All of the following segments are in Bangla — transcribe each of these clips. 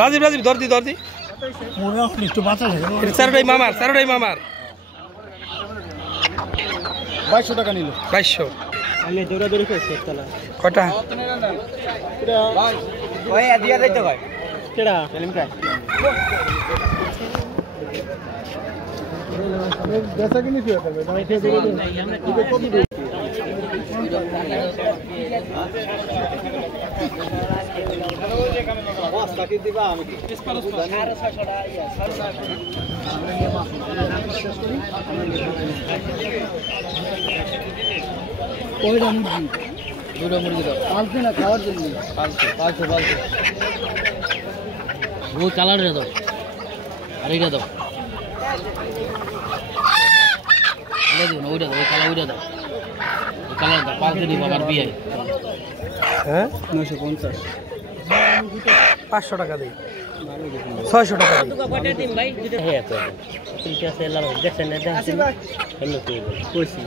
রাজীব রাজীব ধরতি ধরতি স্যারটাই মামার 2200 টাকা নিল 2200 দৌড়াদৌড়ি করছে কটা দিয়া যাইতে ভাই কেডা বেচা কিনে কি হবে দুটো মুরগি দাও পালছে না খাওয়ার জন্য পালছে ও কালার দাও আর এইটা দাও ওইটা দাও ওইটা দাও কালার দাও পালছে দিব আবার বিয়ে হ্যাঁ 950 500 টাকা দিই 600 টাকা দিই কয়টা দিন ভাই হ্যাঁ তো ঠিক আছে লাভ দেখছেন না দেখছেন এমন কি কইছি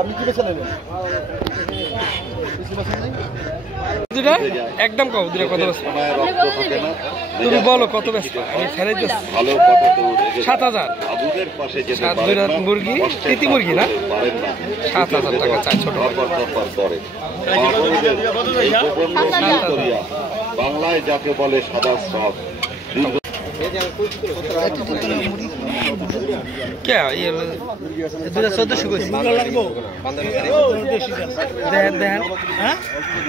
আপনি কি বেছে নেবেন দুটা একদম কও দুটা কত ব্যস্ত তুমি বলো কত ব্যস্ত আমি ফেলে দিচ্ছি 7000 দুটা মুরগি তিতি মুরগি না 7000 টাকা চাই ছোট বাংলায় যাকে বলে সাদা সব কে ये 1400 কইছি দেখেন দেখেন হ্যাঁ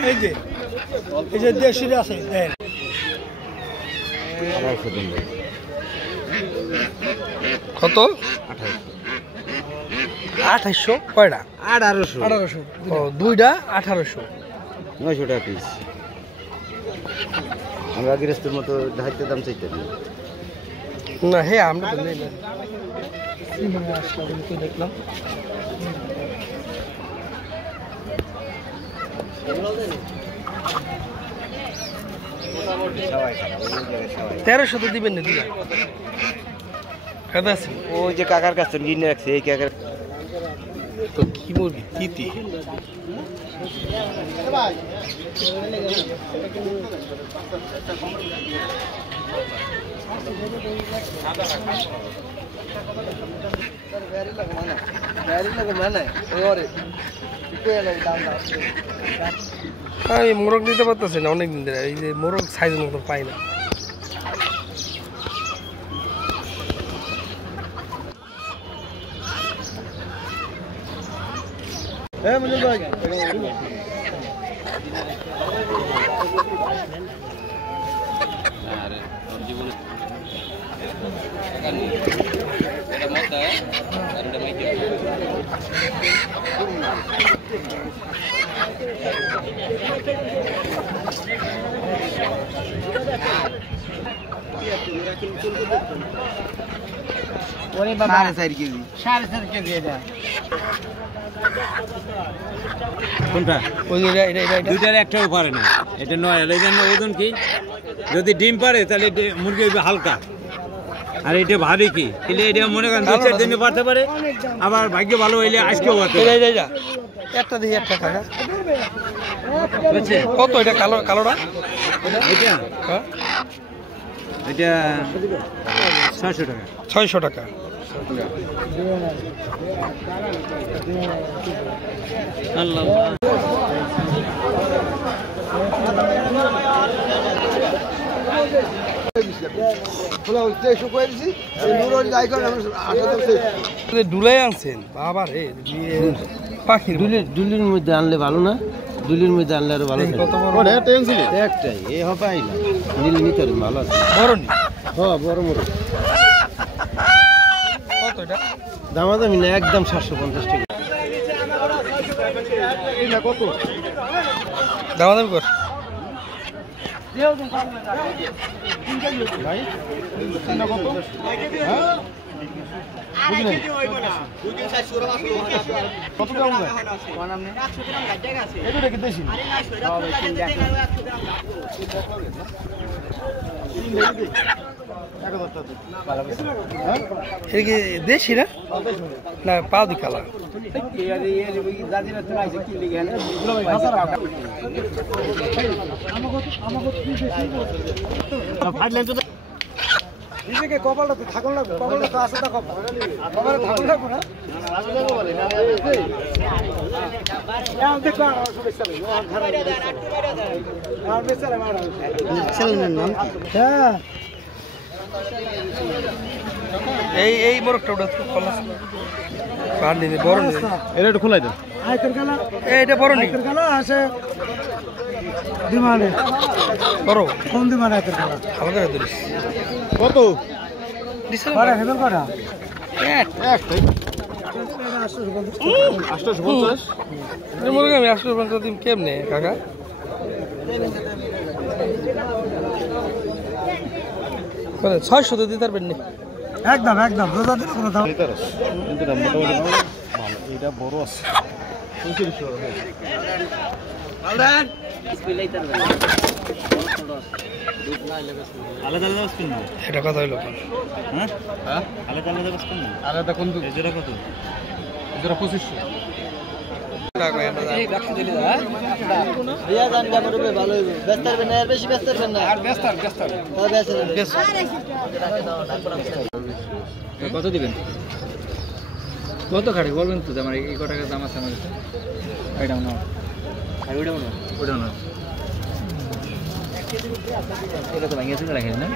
এই যে দেশিরা আছে দেখেন কত 2800 কয়টা 1800 ও দুইটা 1800 900 টাকা পিস আমরা গৃহস্থের মতো ঢাইতে দাম চাইতে না হে আমরা তো নেই না দেখলাম তেরোশো তো দিবেন না দিলা কাদা ওই যে কাকার কাছে কিনে রাখছে এই কাকার তো কি মুরগি তিতি আমি মোরগ দিতে পারতেছি না অনেকদিন ধরে এই যে মোরগ সাইজ মতো পাই না হ্যাঁ মঞ্জুর ভাই ওরে বাবা 4.5 কেজি 4.5 কেজি এটা কোনটা ওই এটা দুইটার একটাও পারে না এটা নয় এই জন্য ওজন কি যদি ডিম পারে তাহলে মুরগি হালকা আর এটা ভারী কি তাহলে এটা মনে করেন 2-4 দিনে পারতে পারে আবার ভাগ্য ভালো হইলে আজকেও পারতে পারে একটা দেখি একটা টাকা কত এটা কালোটা এটা হ্যাঁ এটা 600 টাকা 600 টাকা আল্লাহ ডুলাই আনছেন বাবা রে পাখির দুলির মধ্যে আনলে ভালো না? দুলির মধ্যে আনলে আরো ভালো। কত বড় একটাই এ হবে আইলা নীল নিতে ভালো আছে। বড় নি হ্যাঁ বড় বড়। কত এটা দামাদামি না, একদম 750 টাকা। কত দামাদামি কর দেশি না না পাউদি কালা কপালটা থাকুন লাগবে, কপালটা তো আছে, কপালে থাকুন লাগবে না। এই মোরগটা ওটা বড় এটা একটু খোলাই দেন। এইটা বড় নি বড় কোন দিমানে আইতের কালা আমাদের ধরিস কত মুরগি আমি 850 দিন কেমনে কাকা করে 600 তো দিতে পারবেন না একদম একদম রোজা দিন কোনো দাম কিন্তু দাম মোটামুটি ভালো। এটা বড় আছে 3500 আলদান আলাদা আলাদা বস্তু না এটা কথা হইলো হ্যাঁ আলাদা আলাদা বস্তু না আলাদা কোন এজরা কত এজরা 2500 টাকা এই গাছ দিলি দা রিয়া জান যা করবে ভালো হইবে। ব্যস্ত হবে না, আর বেশি ব্যস্ত হবে না। আর ব্যস্ত তবে আছে কত দিবেন কত খাড়ি বলবেন তো আমার এই কত টাকা দাম আছে আমার কাছে এইটা না আর ওইটা না ওইটা না এটা তো ভাঙিয়েছে না রাখেন না